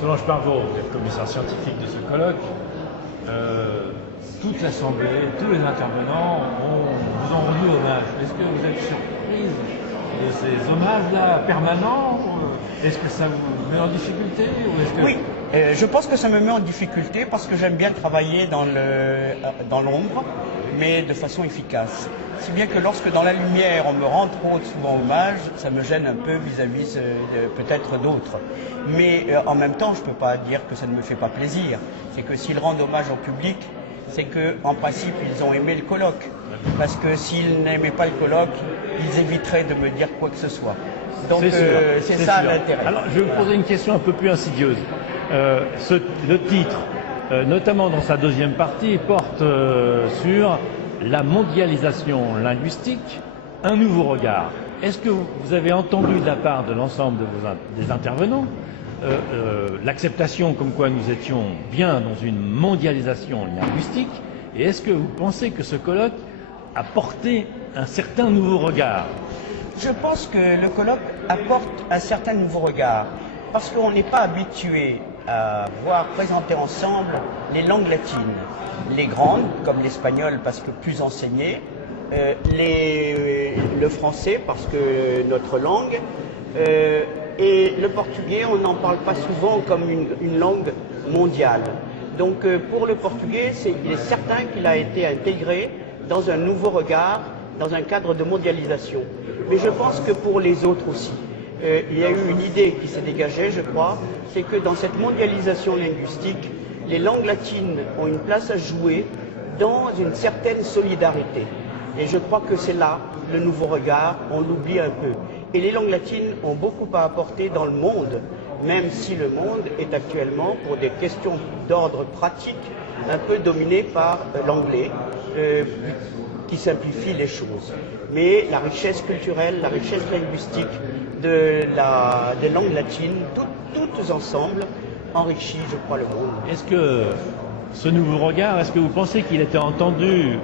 Solange Parvot, vous êtes commissaire scientifique de ce colloque. Toute l'Assemblée, tous les intervenants vous ont rendu hommage. Est-ce que vous êtes surprise de ces hommages-là permanents? Est-ce que ça vous met en difficulté ou est-ce que... Oui, je pense que ça me met en difficulté parce que j'aime bien travailler dans l'ombre, mais de façon efficace. Si bien que lorsque dans la lumière on me rend trop souvent hommage, ça me gêne un peu vis-à-vis peut-être d'autres. Mais en même temps, je ne peux pas dire que ça ne me fait pas plaisir. C'est que s'ils rendent hommage au public, c'est qu'en principe, ils ont aimé le colloque. Parce que s'ils n'aimaient pas le colloque, ils éviteraient de me dire quoi que ce soit. Donc c'est ça l'intérêt. Alors je vais vous poser une question un peu plus insidieuse. Le titre, notamment dans sa deuxième partie, porte sur la mondialisation linguistique, un nouveau regard. Est-ce que vous avez entendu de la part de l'ensemble des intervenants l'acceptation comme quoi nous étions bien dans une mondialisation linguistique, et est-ce que vous pensez que ce colloque a porté un certain nouveau regard? Je pense que le colloque apporte un certain nouveau regard, parce qu'on n'est pas habitué à voir présenter ensemble les langues latines, les grandes, comme l'espagnol parce que plus enseigné, le français parce que notre langue, et le portugais, on n'en parle pas souvent comme une langue mondiale. Donc pour le portugais, il est certain qu'il a été intégré dans un nouveau regard, dans un cadre de mondialisation. Mais je pense que pour les autres aussi, il y a eu une idée qui s'est dégagée, je crois, c'est que dans cette mondialisation linguistique, les langues latines ont une place à jouer dans une certaine solidarité. Et je crois que c'est là le nouveau regard, on l'oublie un peu. Et les langues latines ont beaucoup à apporter dans le monde, même si le monde est actuellement, pour des questions d'ordre pratique, un peu dominé par l'anglais, qui simplifie les choses. Mais la richesse culturelle, la richesse linguistique des langues latines, toutes ensemble, enrichit, je crois, le monde. Est-ce que ce nouveau regard, est-ce que vous pensez qu'il était entendu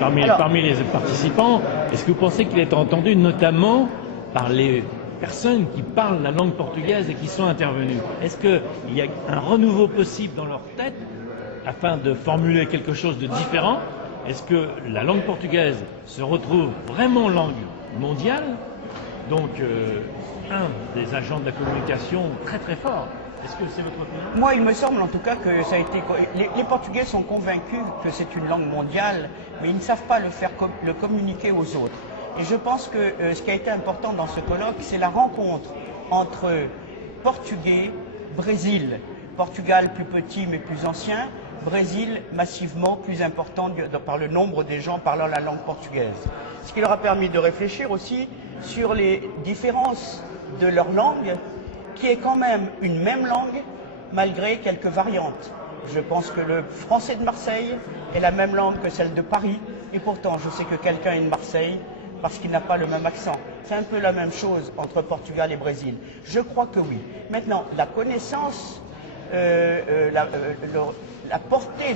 parmi les participants? Est-ce que vous pensez qu'il était entendu notamment par les personnes qui parlent la langue portugaise et qui sont intervenues? Est-ce qu'il y a un renouveau possible dans leur tête afin de formuler quelque chose de différent? Est-ce que la langue portugaise se retrouve vraiment langue mondiale? Donc, un des agents de la communication très très fort. Est-ce que c'est votre opinion? Moi, il me semble en tout cas que ça a été... Les Portugais sont convaincus que c'est une langue mondiale, mais ils ne savent pas le communiquer aux autres. Et je pense que ce qui a été important dans ce colloque, c'est la rencontre entre Portugais, Brésil, Portugal plus petit mais plus ancien, Brésil massivement plus important par le nombre des gens parlant la langue portugaise. Ce qui leur a permis de réfléchir aussi sur les différences de leur langue, qui est quand même une même langue, malgré quelques variantes. Je pense que le français de Marseille est la même langue que celle de Paris, et pourtant je sais que quelqu'un est de Marseille parce qu'il n'a pas le même accent. C'est un peu la même chose entre Portugal et Brésil. Je crois que oui. Maintenant, la connaissance, la portée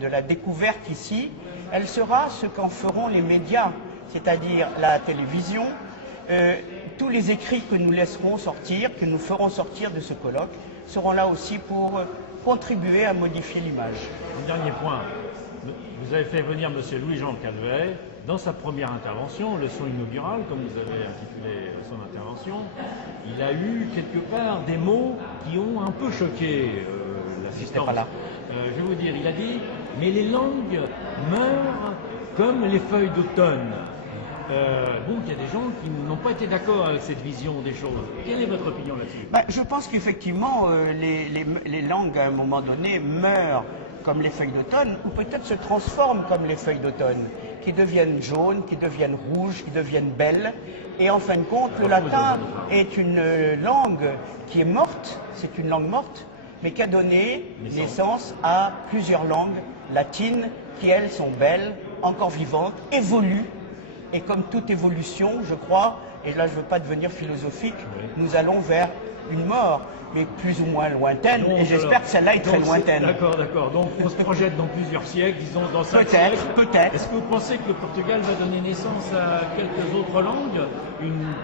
de la découverte ici, elle sera ce qu'en feront les médias, c'est-à-dire la télévision, tous les écrits que nous laisserons sortir, que nous ferons sortir de ce colloque, seront là aussi pour contribuer à modifier l'image. Un dernier point. Vous avez fait venir M. Louis-Jean Calvet dans sa première intervention, leçon inaugurale, comme vous avez intitulé son intervention. Il a eu quelque part des mots qui ont un peu choqué l'assistance. Je vais vous dire, il a dit « mais les langues meurent comme les feuilles d'automne ». Bon, il y a des gens qui n'ont pas été d'accord avec cette vision des choses. Quelle est votre opinion là-dessus? Je pense qu'effectivement, les langues, à un moment donné, meurent comme les feuilles d'automne, ou peut-être se transforment comme les feuilles d'automne, qui deviennent jaunes, qui deviennent rouges, qui deviennent belles. Et en fin de compte, le latin est une langue qui est morte, c'est une langue morte, mais qui a donné naissance à plusieurs langues latines qui, elles, sont belles, encore vivantes, évoluent. Et comme toute évolution, je crois, et là je ne veux pas devenir philosophique, nous allons vers une mort, mais plus ou moins lointaine, Donc, et j'espère que celle-là est très lointaine. D'accord, d'accord. Donc on se projette dans plusieurs siècles, disons dans 5 siècles. Peut-être. Est-ce que vous pensez que le Portugal va donner naissance à quelques autres langues,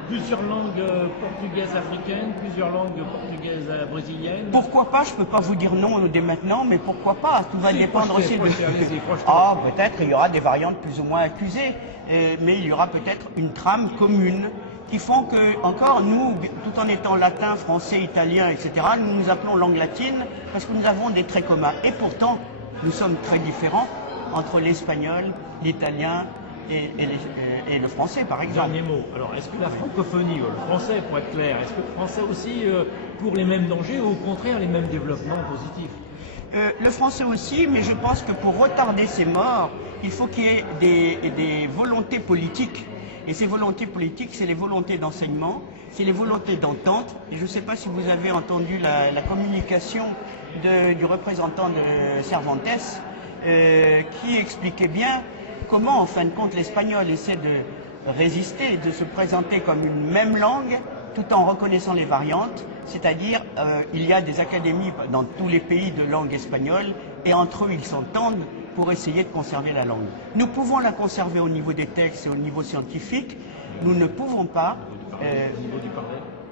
plusieurs langues portugaises africaines, plusieurs langues portugaises brésiliennes? Pourquoi pas? Je peux pas vous dire non dès maintenant, mais pourquoi pas? Tout va dépendre aussi de... Allez-y, Ah, peut-être il y aura des variantes plus ou moins accusées, mais il y aura peut-être une trame commune qui font que, encore, nous, tout en étant latin, français, italien, etc., nous nous appelons langue latine parce que nous avons des traits communs. Et pourtant, nous sommes très différents entre l'espagnol, l'italien et le français, par exemple. Dernier mot. Alors, est-ce que la francophonie, le français, pour être clair, est-ce que le français aussi court les mêmes dangers ou au contraire les mêmes développements positifs? Le français aussi, mais je pense que pour retarder ces morts, il faut qu'il y ait des volontés politiques. Et ces volontés politiques, c'est les volontés d'enseignement, c'est les volontés d'entente. Et je ne sais pas si vous avez entendu la communication du représentant de Cervantes, qui expliquait bien comment, en fin de compte, l'espagnol essaie de résister, de se présenter comme une même langue, tout en reconnaissant les variantes. C'est-à-dire, il y a des académies dans tous les pays de langue espagnole, et entre eux, ils s'entendent pour essayer de conserver la langue. Nous pouvons la conserver au niveau des textes et au niveau scientifique. Nous ne pouvons pas...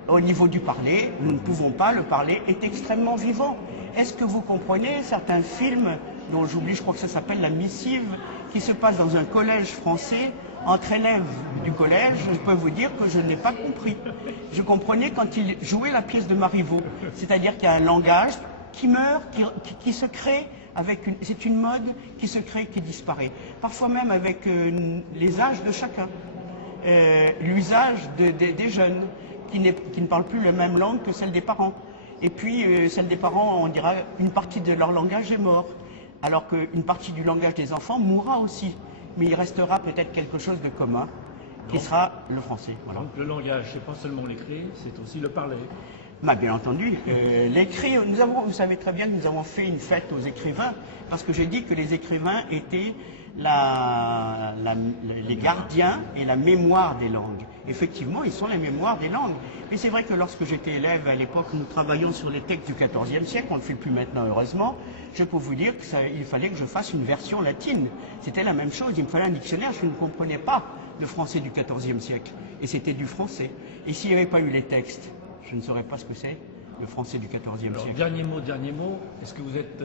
au niveau du parler, nous ne pouvons pas. Le parler est extrêmement vivant. Est-ce que vous comprenez certains films, dont j'oublie, je crois que ça s'appelle La Missive, qui se passe dans un collège français, entre élèves du collège, je peux vous dire que je n'ai pas compris. Je comprenais quand il jouait la pièce de Marivaux, c'est-à-dire qu'il y a un langage qui meurt, qui se crée, c'est une mode qui se crée, qui disparaît. Parfois même avec les âges de chacun. L'usage des jeunes qui ne parlent plus la même langue que celle des parents. Et puis celle des parents, on dira, une partie de leur langage est mort, alors qu'une partie du langage des enfants mourra aussi. Mais il restera peut-être quelque chose de commun, qui sera le français. Voilà. Donc le langage, c'est pas seulement l'écrit, c'est aussi le parler. Bah, bien entendu. L'écrit, vous savez très bien que nous avons fait une fête aux écrivains, parce que j'ai dit que les écrivains étaient les gardiens et la mémoire des langues. Effectivement, ils sont la mémoire des langues. Mais c'est vrai que lorsque j'étais élève, à l'époque, nous travaillions sur les textes du XIVe siècle, on ne le fait plus maintenant, heureusement. Je peux vous dire qu'il fallait que je fasse une version latine. C'était la même chose, il me fallait un dictionnaire, je ne comprenais pas le français du XIVe siècle. Et c'était du français. Et s'il n'y avait pas eu les textes, je ne saurais pas ce que c'est, le français du XIVe siècle. Dernier mot, est-ce que vous êtes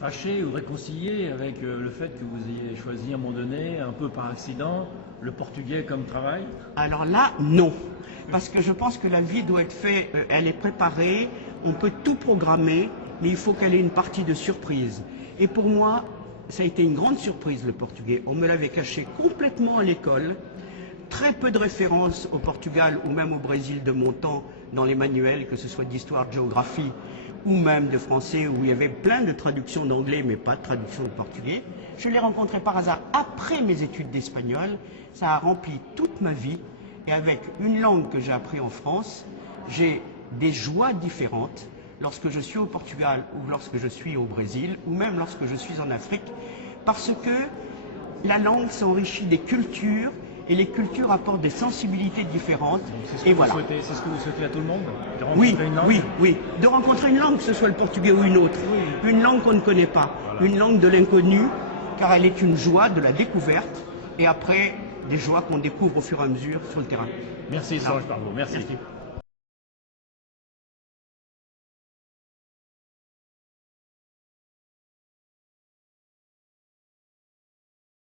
fâché ou réconcilié avec le fait que vous ayez choisi à un moment donné, un peu par accident, le portugais comme travail? Alors là, non. Parce que je pense que la vie doit être faite, elle est préparée, on peut tout programmer, mais il faut qu'elle ait une partie de surprise. Et pour moi, ça a été une grande surprise, le portugais. On me l'avait caché complètement à l'école. Très peu de références au Portugal ou même au Brésil de mon temps dans les manuels, que ce soit d'histoire, de géographie ou même de français, où il y avait plein de traductions d'anglais mais pas de traduction de portugais. Je l'ai rencontré par hasard après mes études d'espagnol. Ça a rempli toute ma vie, et avec une langue que j'ai appris en France, j'ai des joies différentes lorsque je suis au Portugal ou lorsque je suis au Brésil ou même lorsque je suis en Afrique, parce que la langue s'enrichit des cultures. Et les cultures apportent des sensibilités différentes. Et voilà. C'est ce que vous souhaitez à tout le monde? Oui, oui. De rencontrer une langue, que ce soit le portugais ou une autre. Oui. Une langue qu'on ne connaît pas. Voilà. Une langue de l'inconnu, car elle est une joie de la découverte. Et après, des joies qu'on découvre au fur et à mesure sur le terrain. Merci, Serge Parvot. Merci.